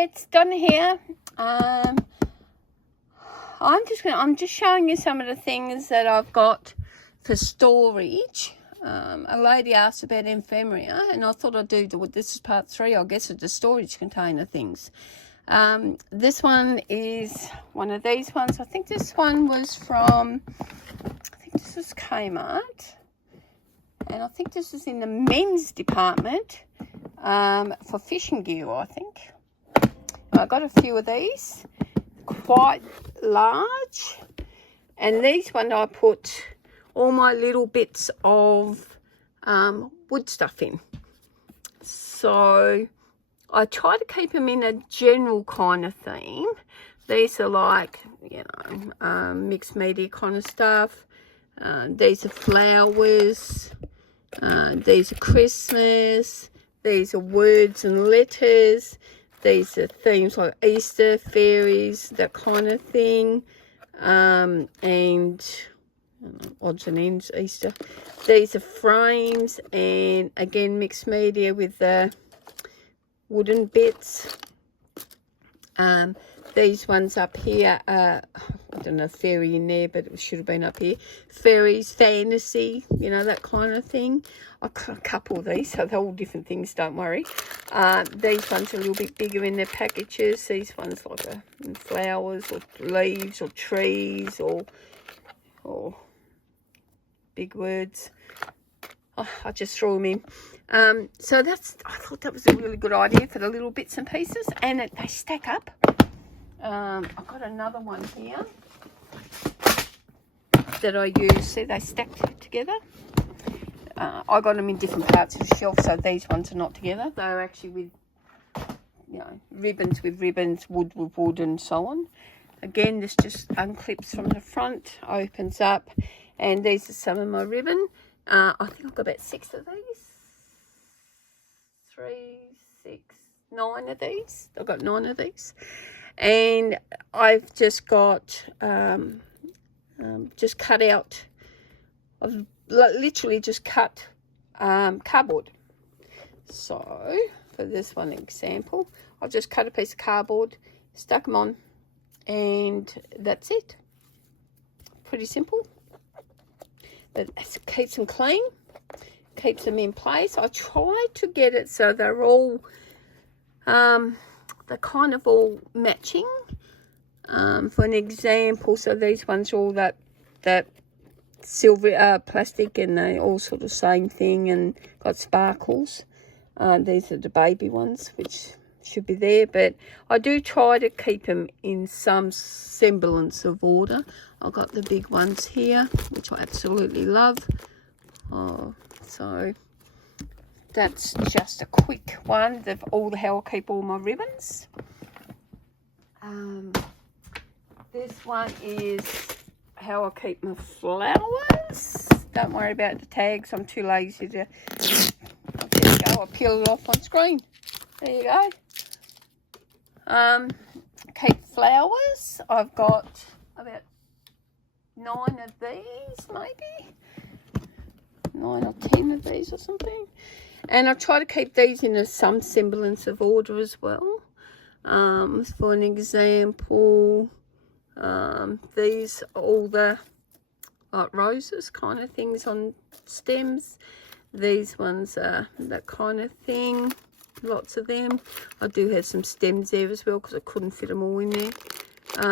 it's done here. I'm just showing you some of the things that I've got for storage. A lady asked about ephemera, and I thought I'd do this is part 3, I guess, of the storage container things. This one is one of these ones. I think this one was from, this is Kmart, and I think this is in the men's department for fishing gear, I think. I got a few of these, quite large, and these ones I put all my little bits of wood stuff in. So I try to keep them in a general kind of theme. These are like, you know, mixed media kind of stuff. These are flowers. These are Christmas. These are words and letters. These are themes like Easter, fairies, that kind of thing. And odds and ends, Easter. These are frames, and again mixed media with the wooden bits. These ones up here, I don't know, fairy in there, but it should have been up here. Fairies, fantasy, you know, that kind of thing. I got a couple of these, so they're all different things, don't worry. These ones are a little bit bigger in their packages. These ones like flowers or leaves or trees or big words. Oh, I just threw them in. So I thought that was a really good idea for the little bits and pieces, and they stack up. I've got another one here that I use. See, they stack together. I got them in different parts of the shelf, so these ones are not together. They're actually with, you know, ribbons with ribbons, wood with wood, and so on. Again, this just unclips from the front, opens up, and these are some of my ribbon. I think I've got about 6 of these. 3, 6, 9 of these. I've got 9 of these. And I've just got, just cut out, I've literally just cut cardboard. So, for this one example, I've just cut a piece of cardboard, stuck them on, and that's it. Pretty simple. But it keeps them clean, keeps them in place. I try to get it so they're all, they're kind of all matching. For an example, so these ones are all that silver plastic, and they all sort of same thing and got sparkles. These are the baby ones, which should be there, but I do try to keep them in some semblance of order. I've got the big ones here, which I absolutely love. So that's just a quick one of how I keep all my ribbons. This one is how I keep my flowers. Don't worry about the tags, I'm too lazy to. There you go, I'll peel it off on screen. There you go. Keep flowers. I've got about 9 of these, maybe 9 or 10 of these or something, and I try to keep these in some semblance of order as well. For an example, these are all the like roses kind of things on stems. These ones are that kind of thing, lots of them. I do have some stems there as well because I couldn't fit them all in there.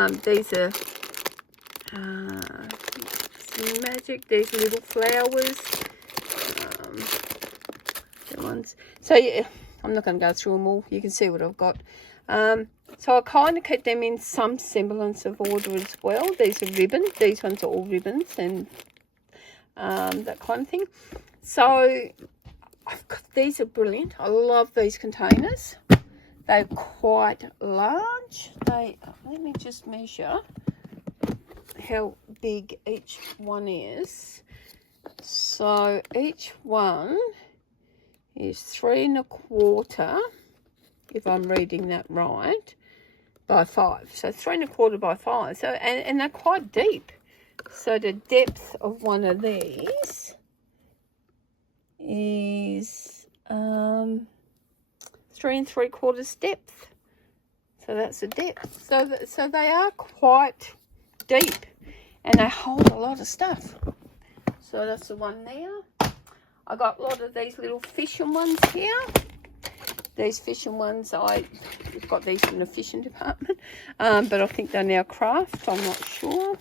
These are some magic, these little flowers. The ones. So yeah, I'm not going to go through them all. You can see what I've got. So I kind of keep them in some semblance of order as well. These are ribbons. These ones are all ribbons and that kind of thing. So these are brilliant. I love these containers. They're quite large. Let me just measure how big each one is. So each one is 3 1/4, if I'm reading that right, by 5. So 3 1/4 by 5. So and they're quite deep. So the depth of one of these is 3 3/4 depth. So that's the depth. So they are quite deep, and they hold a lot of stuff. So that's the one there. I got a lot of these little fishing ones here. These fishing ones, I've got these from the fishing department, but I think they're now craft, I'm not sure.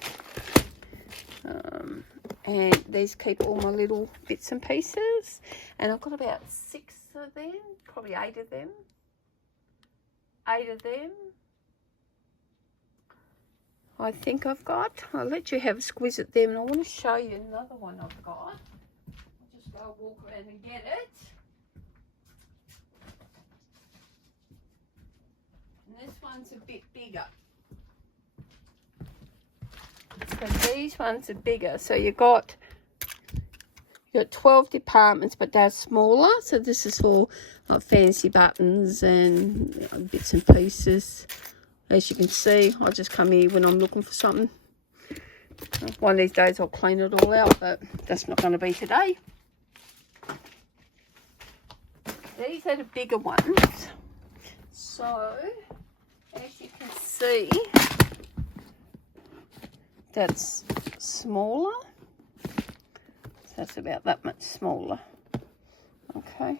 And these keep all my little bits and pieces. And I've got about 6 of them, probably 8 of them. 8 of them. I think I've got. I'll let you have a squiz at them, and I want to show you another one I've got. I'll just go walk around and get it. And this one's a bit bigger. So these ones are bigger. So you got 12 departments, but they're smaller. So this is for like fancy buttons and bits and pieces. As you can see, I just come here when I'm looking for something. One of these days I'll clean it all out, but that's not going to be today. These are the bigger ones. So, as you can see, that's smaller. That's about that much smaller. Okay.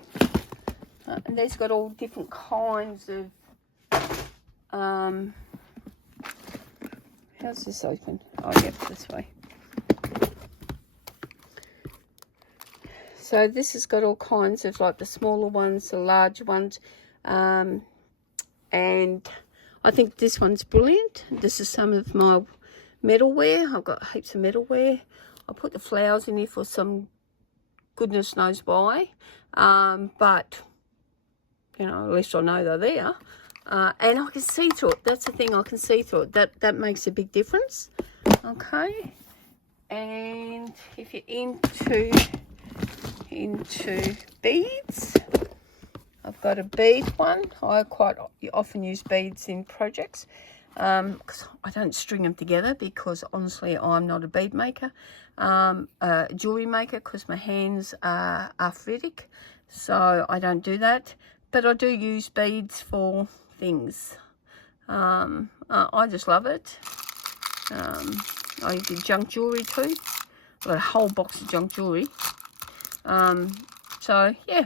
And these got all different kinds of how's this open? Oh, yep, this way. So this has got all kinds of, like, the smaller ones, the large ones, and I think this one's brilliant. This is some of my metalware. I've got heaps of metalware. I put the flowers in here for some goodness knows why, but you know, at least I know they're there. And I can see through it. That's the thing, I can see through it. That makes a big difference. Okay. And if you're into beads, I've got a bead one. I quite often use beads in projects. Because I don't string them together, because honestly I'm not a bead maker, a jewelry maker, because my hands are arthritic, so I don't do that. But I do use beads for things. I just love it. I did junk jewelry too. I've got a whole box of junk jewelry. So yeah,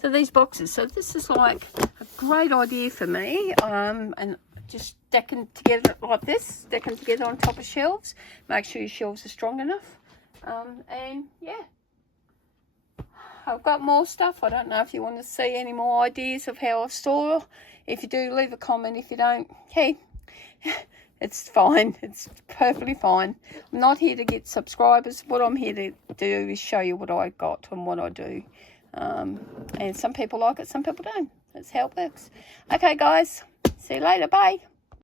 so these boxes, so this is like a great idea for me, and just stacking together like this, stacking together on top of shelves. Make sure your shelves are strong enough. And yeah, I've got more stuff. I don't know if you want to see any more ideas of how I store. If you do, leave a comment. If you don't, hey, it's fine. It's perfectly fine. I'm not here to get subscribers. What I'm here to do is show you what I got and what I do. And some people like it, some people don't. That's how it works. Okay, guys. See you later. Bye.